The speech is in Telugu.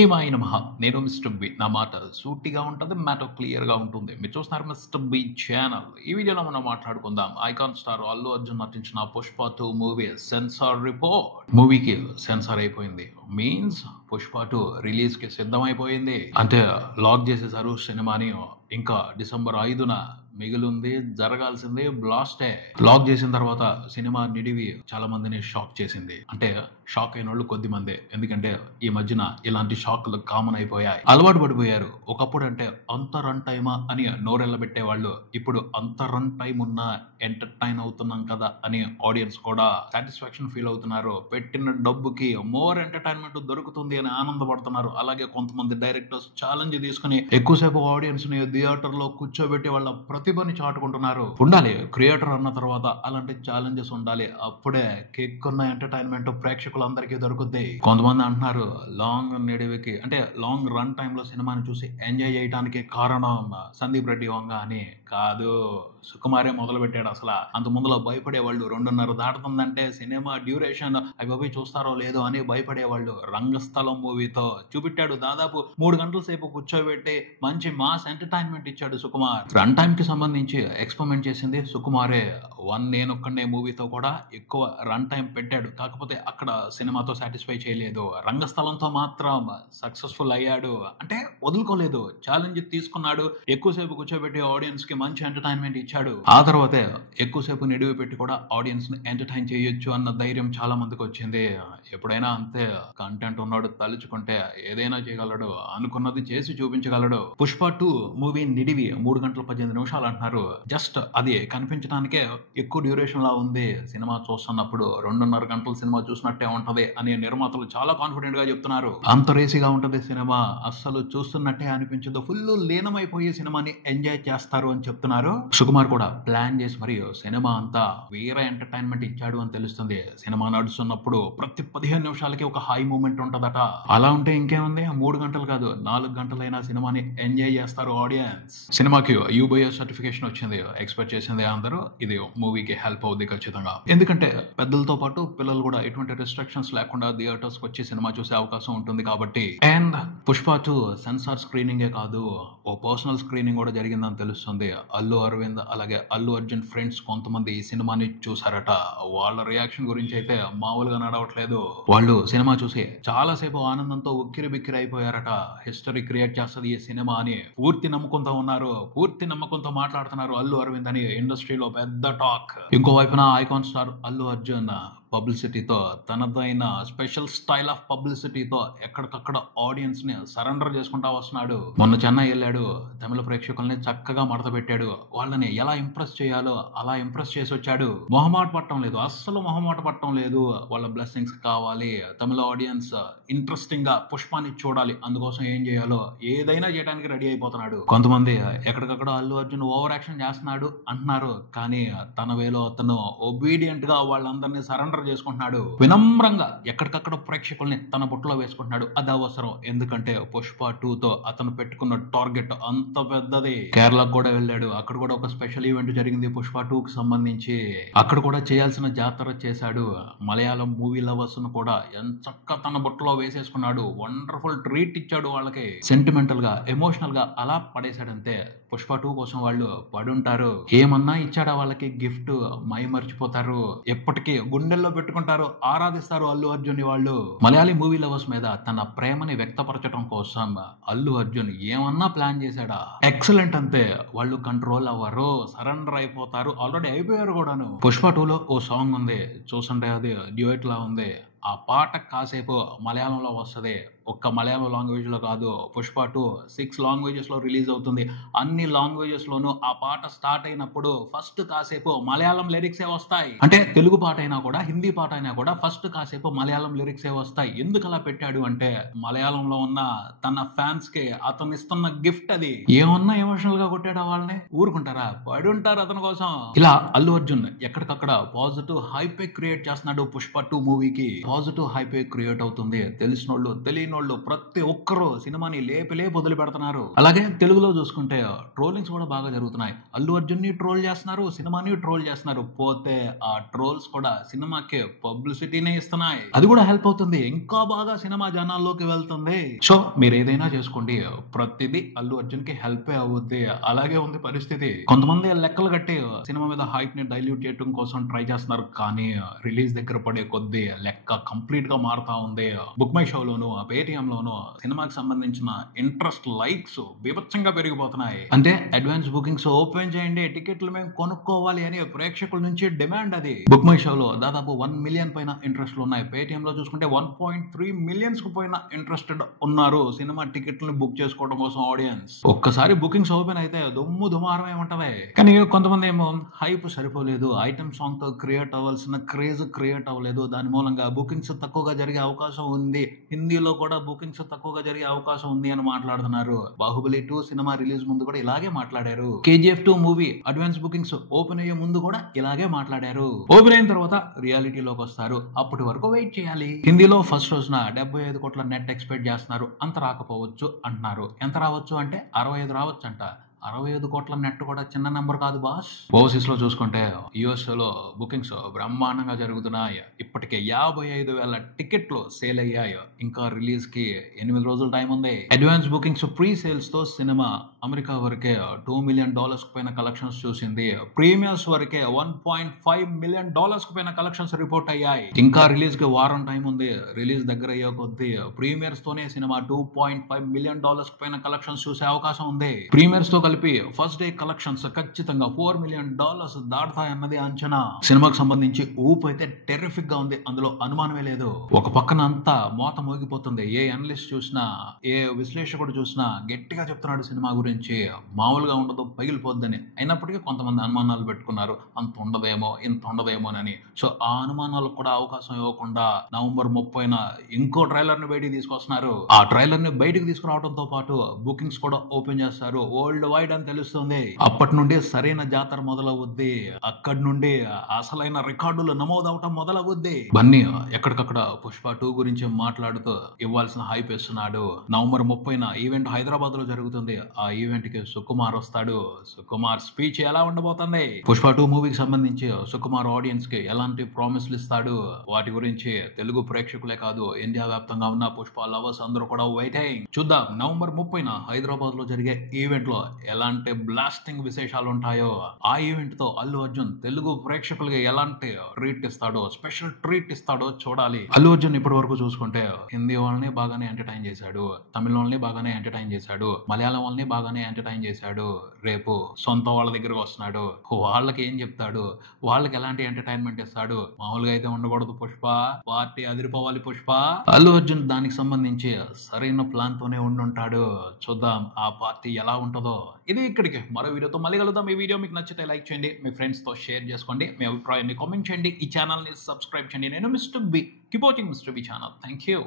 శ్రీమాయ నమః. నేను మిస్టర్ బి. నా మాట సూటిగా ఉంటది. మ్యాటర్ క్లియర్‌గా ఉంటుంది. మీరు చూస్తున్నారు మిస్టర్ బి ఛానల్. ఈ వీడియోలో మనం మాట్లాడుకుందాం ఐకాన్ స్టార్ అల్లు అర్జున్ నటించిన 'పుష్ప 2' మూవీ సెన్సార్ రిపోర్ట్. మూవీకి సెన్సార్ అయిపోయింది. మీన్స్ 'పుష్ప 2' రిలీజ్‌కి సిద్ధమైపోయింది. అంటే లాక్ చేసేసారు సినిమాని. ఇంకా డిసెంబర్ 5న మిగిలింది జరగాల్సింది బ్లాస్టే. లాక్ చేసిన తర్వాత సినిమా నిడివి చాలా మందిని షాక్ చేసింది. అంటే షాక్ అయిన వాళ్ళు కొద్ది మందే. ఎందుకంటే ఈ మధ్యన ఇలాంటి షాక్లు కామన్ అయిపోయాయి. అలవాటు పడిపోయారు. ఒకప్పుడు అంటే అంత రన్ టైమా అని నోరెళ్ళబెట్టే వాళ్ళు ఇప్పుడు అంత రన్ టైం ఉన్నా ఎంటర్టైన్ అవుతున్నాం కదా అని ఆడియన్స్ కూడా సాటిస్ఫాక్షన్ ఫీల్ అవుతున్నారు. పెట్టిన డబ్బుకి మోర్ ఎంటర్టైన్మెంట్ దొరుకుతుంది అని ఆనందపడుతున్నారు. అలాగే కొంతమంది డైరెక్టర్స్ ఛాలెంజ్ తీసుకుని ఎక్కువసేపు ఆడియన్స్ ని థియేటర్ లో కూర్చోబెట్టి వాళ్ళ ప్రతిభని చాటుకుంటున్నారు. ఉండాలి క్రియేటర్ అన్న తర్వాత అలాంటి ఛాలెంజెస్ ఉండాలి. అప్పుడే కేక్ ఉన్న ఎంటర్టైన్మెంట్ ప్రేక్షకులందరికీ దొరుకుద్ది. కొంతమంది అంటున్నారు లాంగ్ నిడివికి అంటే లాంగ్ రన్ టైమ్ లో సినిమాని చూసి ఎంజాయ్ చేయడానికి కారణం సందీప్ రెడ్డి వంగ అని. కాదు, సుకుమారే మొదలు పెట్టాడు. అసలు అంత ముందులో భయపడేవాళ్ళు 2:30 దాటుతుందంటే సినిమా డ్యూరేషన్ అవి చూస్తారో లేదో అని భయపడేవాళ్ళు. రంగస్థలం మూవీతో చూపెట్టాడు. దాదాపు 3 గంటల సేపు కూర్చోబెట్టి మంచి మాస్ ఎంటర్టైన్మెంట్ ఇచ్చాడు సుకుమార్. రన్ టైమ్ కి సంబంధించి ఎక్స్పెరిమెంట్ చేసింది సుకుమారే. నేనొక్కడే మూవీతో కూడా ఎక్కువ రన్ టైం పెట్టాడు. కాకపోతే అక్కడ సినిమాతో సాటిస్ఫై చేయలేదు. రంగస్థలంతో మాత్రం సక్సెస్ఫుల్ అయ్యాడు. అంటే వదులుకోలేదు, ఛాలెంజ్ తీసుకున్నాడు. ఎక్కువసేపు కూర్చోబెట్టి ఆడియన్స్ కి మంచి ఎంటర్టైన్మెంట్ ఇచ్చాడు. ఆ తర్వాతే ఎక్కువసేపు నిడివి పెట్టి కూడా ఆడియన్స్ ని ఎంటర్టైన్ చేయొచ్చు అన్న ధైర్యం చాలా మందికి వచ్చింది. ఎప్పుడైనా అంతే, కంటెంట్ ఉన్నాడు తలుచుకుంటే ఏదైనా చేయగలడు, అనుకున్నది చేసి చూపించగలడు. 'పుష్ప 2' మూవీ నిడివి 3 గంటల 18 నిమిషాలు అంటున్నారు. జస్ట్ అది కనిపించడానికే ఎక్కువ డ్యూరేషన్ లా ఉంది. సినిమా చూస్తున్నప్పుడు 2:30 గంటల సినిమా చూసినట్టే ఉంటది అని నిర్మాతలు చాలా కాన్ఫిడెంట్ గా చెప్తున్నారు. అంత రేసిగా ఉంటది సినిమా, అస్సలు చూస్తున్నట్టే అనిపించదు. ఫుల్ లీనమైపోయి సినిమాని ఎంజాయ్ చేస్తారు అని చెప్తున్నారు. సుకుమార్ కూడా ప్లాన్ చేసి మరి సినిమా అంతా వేరే ఎంటర్టైన్మెంట్ ఇచ్చాడు అని తెలుస్తుంది. సినిమా నడుస్తున్నప్పుడు ప్రతి 15 నిమిషాలకి ఒక హై మూమెంట్ ఉంటదట. అలా ఉంటే ఇంకేముంది, 3 గంటలు కాదు 4 గంటలైనా సినిమాని ఎంజాయ్ చేస్తారు ఆడియన్స్. సినిమాకి యూబీఏ సర్టిఫికేషన్ వచ్చింది. ఎక్స్పెక్ట్ చేసింది అందరూ. ఇది మూవీకి హెల్ప్ అవుద్ది ఖచ్చితంగా. ఎందుకంటే పెద్దలతో పాటు పిల్లలు కూడా ఎటువంటి రిస్ట్రిక్షన్స్ లేకుండా థియేటర్స్ కి వచ్చి సినిమా చూసే అవకాశం ఉంటుంది కాబట్టి. అండ్ 'పుష్ప 2' సెన్సార్ స్క్రీనింగే కాదు, ఓ పర్సనల్ స్క్రీనింగ్ కూడా జరిగిందని తెలుస్తుంది. అల్లు అరవింద్ అలాగే అల్లు అర్జున్ ఫ్రెండ్స్ కొంతమంది ఈ సినిమాని చూసారట. వాళ్ళ రియాక్షన్ గురించి అయితే మామూలుగా నడవట్లేదు. వాళ్ళు సినిమా చూసి చాలా సేపు ఆనందంతో ఉక్కిరి బిక్కిరి అయిపోయారట. హిస్టరీ క్రియేట్ చేస్తుంది ఈ సినిమా అని పూర్తి నమ్మకంతో ఉన్నారు. పూర్తి నమ్మకంతో మాట్లాడుతున్నారు అల్లు అరవింద్ అని ఇండస్ట్రీలో పెద్ద టాక్. ఇంకో వైపున ఐకాన్ స్టార్ అల్లు అర్జున్ పబ్లిసిటీతో, తనదైన స్పెషల్ స్టైల్ ఆఫ్ పబ్లిసిటీతో ఎక్కడికక్కడ ఆడియన్స్ ని సరెండర్ చేసుకుంటా వస్తున్నాడు. మొన్న చెన్నై వెళ్ళాడు. తమిళ ప్రేక్షకుల్ని చక్కగా మడత పెట్టాడు. వాళ్ళని ఎలా ఇంప్రెస్ చేయాలో అలా ఇంప్రెస్ చేసి వచ్చాడు. మొహమాట పట్టడం లేదు, అస్సలు మొహమాట పట్టడం లేదు. వాళ్ళ బ్లెస్సింగ్స్ కావాలి. తమిళ ఆడియన్స్ ఇంట్రెస్టింగ్ గా పుష్పాన్ని చూడాలి. అందుకోసం ఏం చేయాలో ఏదైనా చేయడానికి రెడీ అయిపోతున్నాడు. కొంతమంది ఎక్కడికక్కడ అల్లు అర్జున్ ఓవర్ యాక్షన్ చేస్తున్నాడు అంటున్నారు. కానీ తన వేలో అతను ఒబీడియంట్ గా వాళ్ళందరినీ సరెండర్ చేసుకుంటున్నాడు. వినమ్రంగా ఎక్కడికక్కడ ప్రేక్షకుల్ని తన బుట్టలో వేసుకుంటున్నాడు. అది అవసరం. ఎందుకంటే 'పుష్ప 2'తో అతను పెట్టుకున్న టార్గెట్ అంత పెద్దది. కేరళకు కూడా వెళ్ళాడు. అక్కడ కూడా ఒక స్పెషల్ ఈవెంట్ జరిగింది 'పుష్ప 2'కి సంబంధించి. అక్కడ కూడా చేయాల్సిన జాతర చేశాడు. మలయాళం మూవీ లవర్స్ ను కూడా ఎంచక్క తన బుట్టలో వేసేసుకున్నాడు. వండర్ఫుల్ ట్రీట్ ఇచ్చాడు వాళ్ళకి. సెంటిమెంటల్ గా, ఎమోషనల్ గా అలా పడేశాడంతే. 'పుష్ప 2' కోసం వాళ్ళు పడుంటారు. ఏమన్నా ఇచ్చాడా వాళ్ళకి గిఫ్ట్, మై మర్చిపోతారు. ఎప్పటికీ గుండెల్లో పెట్టుకుంటారు, ఆరాధిస్తారు అల్లు అర్జున్ ని వాళ్ళు. మలయాళీ మూవీ లవర్స్ మీద తన ప్రేమని వ్యక్తపరచడం కోసం అల్లు అర్జున్ ఏమన్నా ప్లాన్ చేశాడా? ఎక్సలెంట్ అంతే. వాళ్ళు కంట్రోల్ అవ్వరు, సరెండర్ అయిపోతారు. ఆల్రెడీ అయిపోయారు కూడాను. 'పుష్ప 2'లో ఓ సాంగ్ ఉంది, చూస్తుంటే అది డ్యూయట్ లా ఉంది. ఆ పాట కాసేపు మలయాళంలో వస్తుంది. ఒక్క మలయాళం లాంగ్వేజ్ లో కాదు, 'పుష్ప 2' 6 లాంగ్వేజెస్ లో రిలీజ్ అవుతుంది. అన్ని లాంగ్వేజెస్ లోనూ ఆ పాట స్టార్ట్ అయినప్పుడు ఫస్ట్ కాసేపు మలయాళం లిరిక్సే వస్తాయి. అంటే తెలుగు పాట అయినా కూడా, హిందీ పాట అయినా కూడా ఫస్ట్ కాసేపు మలయాళం లిరిక్సే వస్తాయి. ఎందుకు అలా పెట్టాడు అంటే మలయాళంలో ఉన్న తన ఫ్యాన్స్ కి అతను ఇస్తున్న గిఫ్ట్ అది. ఏమన్నా ఎమోషనల్ గా కొట్టాడా వాళ్ళని? ఊరుకుంటారా? పడుంటారు అతని కోసం. ఇలా అల్లు అర్జున్ ఎక్కడికక్కడ పాజిటివ్ హైప్ క్రియేట్ చేస్తున్నాడు 'పుష్ప 2' మూవీకి. పాజిటివ్ హైప్ క్రియేట్ అవుతుంది. తెలిసినోళ్ళు తెలియని తెలియనోళ్ళు ప్రతి ఒక్కరూ సినిమాని లేపి వదిలి పెడుతున్నారు. అలాగే తెలుగులో చూసుకుంటే ట్రోలింగ్స్ కూడా బాగా జరుగుతున్నాయి. అల్లు అర్జున్ ని ట్రోల్ చేస్తున్నారు, సినిమాని ట్రోల్ చేస్తున్నారు. పోతే ఆ ట్రోల్స్ కూడా సినిమాకి పబ్లిసిటీనే ఇస్తున్నాయి. అది కూడా హెల్ప్ అవుతుంది, ఇంకా బాగా సినిమా జనాల్లోకి వెళ్తుంది. సో మీరు ఏదైనా చేసుకోండి, ప్రతిదీ అల్లు అర్జున్ కి హెల్ప్ అవుద్ది. అలాగే ఉంది పరిస్థితి. కొంతమంది లెక్కలు కట్టి సినిమా మీద హైప్ ని డైల్యూట్ చేయడం కోసం ట్రై చేస్తున్నారు. కానీ రిలీజ్ దగ్గర పడే కొద్దీ లెక్క కంప్లీట్ గా మారుతా ఉంది. బుక్ మై షోలోను, పేటిఎం లోను సినిమాకి సంబంధించిన ఇంట్రెస్ట్ లైక్స్ బీభత్సంగా పెరిగిపోతున్నాయి. అంటే అడ్వాన్స్ బుకింగ్స్ ఓపెన్ చేయండి, టికెట్లు మేము కొనుక్కోవాలి అని ప్రేక్షకుల నుంచి డిమాండ్. అది బుక్ మై షోలో దాదాపు 1 మిలియన్ పైన ఇంట్రెస్ట్లు ఉన్నాయి. పేటిఎం లో చూసుకుంటే 1.3 మిలియన్స్ కు పైన ఇంట్రెస్టెడ్ ఉన్నారు సినిమా టికెట్లను బుక్ చేసుకోవడం కోసం ఆడియన్స్. ఒక్కసారి బుకింగ్స్ ఓపెన్ అయితే దుమారమే ఉంటది. కానీ కొంతమంది ఏమో హైప్ సరిపోలేదు, ఐటమ్ సాంగ్ తో క్రియేట్ అవ్వాల్సిన క్రేజ్ క్రియేట్ అవ్వలేదు, దాని మూలంగా బుకింగ్స్ తక్కువగా జరిగే అవకాశం ఉంది, హిందీలో కూడా బుకింగ్స్ తక్కువగా జరిగే అవకాశం ఉంది అని మాట్లాడుతున్నారు. బాహుబలి 2 సినిమా రిలీజ్ ముందు కూడా ఇలాగే మాట్లాడారు. KGF 2 movie advance bookings open అయ్యే ముందు కూడా ఇలాగే మాట్లాడారు. ఓపెన్ అయిన తర్వాత రియాలిటీలోకి వస్తారు, అప్పటి వరకు వెయిట్ చేయాలి. హిందీలో ఫస్ట్ రోజున 75 కోట్ల నెట్ ఎక్స్పెక్ట్ చేస్తున్నారు. అంత రాకపోవచ్చు అంటున్నారు. ఎంత రావచ్చు అంటే 65 రావచ్చు అంట. 65 కోట్ల నెట్ కూడా చిన్న నెంబర్ కాదు బాస్. ఓవర్సీస్ లో చూసుకుంటే USA లో బుకింగ్స్ బ్రహ్మాండంగా జరుగుతున్నాయి. ఇప్పటికే 55,000 టికెట్లు సేల్ అయ్యాయి. ఇంకా రిలీజ్ కి 8 రోజుల టైం ఉంది. అడ్వాన్స్ బుకింగ్స్ ప్రీ సేల్స్ తో సినిమా అమెరికా వరకే $2 మిలియన్ పైన కలెక్షన్స్ చూసింది. ప్రీమియర్స్ వరకే $1.5 మిలియన్ పైన కలెక్షన్స్ రిపోర్ట్ అయ్యాయి. ఇంకా రిలీజ్ కి వారం టైం ఉంది. రిలీజ్ దగ్గర అయ్యే కొద్దీ ప్రీమియర్స్ తోనే సినిమా $2.5 మిలియన్ పైన కలెక్షన్స్ చూసే అవకాశం ఉంది. ప్రీమియర్స్ తో కలిపి ఫస్ట్ డే కలెక్షన్స్ ఖచ్చితంగా $4 మిలియన్ దాటుతాయన్నది అంచనా. సినిమాకి సంబంధించి ఊపు అయితే టెర్రిఫిక్ గా ఉంది, అందులో అనుమానమే లేదు. ఒక పక్కన అంతా మోత మోగిపోతుంది. ఏ అనలిస్ట్ చూసినా, ఏ విశ్లేషకుడు చూసినా గట్టిగా చెప్తున్నాడు సినిమా గురించి, మామూలుగా ఉండదు, పగిలిపోద్దని. అయినప్పటికీ కొంతమంది అనుమానాలు పెట్టుకున్నారు, అంత ఉండదేమో ఇంత ఉండదేమోనని. సో ఆ అనుమానాలకు కూడా అవకాశం ఇవ్వకుండా నవంబర్ 30న ఇంకో ట్రైలర్ ని బయటికి తీసుకొస్తున్నారు. ఆ ట్రైలర్ ని బయటికి తీసుకురావడంతో పాటు బుకింగ్స్ కూడా ఓపెన్ చేస్తారు వరల్డ్ వైడ్ అని తెలుస్తుంది. అప్పటి నుండి సరైన జాతర మొదలవుద్ది. అక్కడి నుండి అసలైన రికార్డులు నమోదవటం మొదలవుద్ది. బన్నీ ఎక్కడికక్కడ పుష్ప 2 గురించి మాట్లాడుతూ ఇవ్వాల్సిన హైప్ ఇస్తున్నాడు. నవంబర్ 30న ఈవెంట్ హైదరాబాద్ లో జరుగుతుంది. ఆ ఈవెంట్ కి సుకుమార్ వస్తాడు. సుకుమార్ స్పీచ్ ఎలా ఉండబోతుంది, పుష్ప 2 మూవీకి సంబంధించి సుకుమార్ ఆడియన్స్ కి ఎలాంటి ప్రామిస్లు ఇస్తాడు, వాటి గురించి తెలుగు ప్రేక్షకులే కాదు ఇండియా వ్యాప్తంగా ఉన్న పుష్ప లవర్స్ అందరూ కూడా వెయిటింగ్. చూద్దాం నవంబర్ 30న హైదరాబాద్ లో జరిగే ఈవెంట్ లో ఎలాంటి బ్లాస్టింగ్ విశేషాలు ఉంటాయో. ఆ ఈవెంట్ తో అల్లు అర్జున్ తెలుగు ప్రేక్షకులకి ఎలాంటి ట్రీట్ ఇస్తాడో, స్పెషల్ ట్రీట్ ఇస్తాడో చూడాలి. అల్లు అర్జున్ ఇప్పటి వరకు చూసుకుంటే హిందీ వాళ్ళని బాగానే ఎంటర్టైన్ చేశాడు, తమిళ వాళ్ళని బాగానే ఎంటర్టైన్ చేశాడు, మలయాళం వాళ్ళని బాగానే ఎంటర్టైన్ చేశాడు. రేపు సొంత వాళ్ళ దగ్గరకు వస్తున్నాడు, వాళ్ళకి ఏం చెప్తాడు, వాళ్ళకి ఎలాంటి ఎంటర్టైన్మెంట్ ఇస్తాడు. మామూలుగా అయితే ఉండకూడదు పుష్ప, పార్టీ అదిరిపోవాలి పుష్ప. అల్లు అర్జున్ దానికి సంబంధించి సరైన ప్లాన్ తోనే ఉండుంటాడు. చూద్దాం ఆ పార్టీ ఎలా ఉంటుందో. ఇది ఇక్కడికి మరో వీడియోతో మళ్ళీ కలుద్దాం. ఈ వీడియో మీకు నచ్చితే లైక్ చేయండి, మీ ఫ్రెండ్స్ తో షేర్ చేసుకోండి, మీ అభిప్రాయాన్ని కామెంట్ చేయండి, ఈ ఛానల్ ని సబ్స్క్రైబ్ చేయండి. నేను mister B, keep watching mister B channel. Thank you.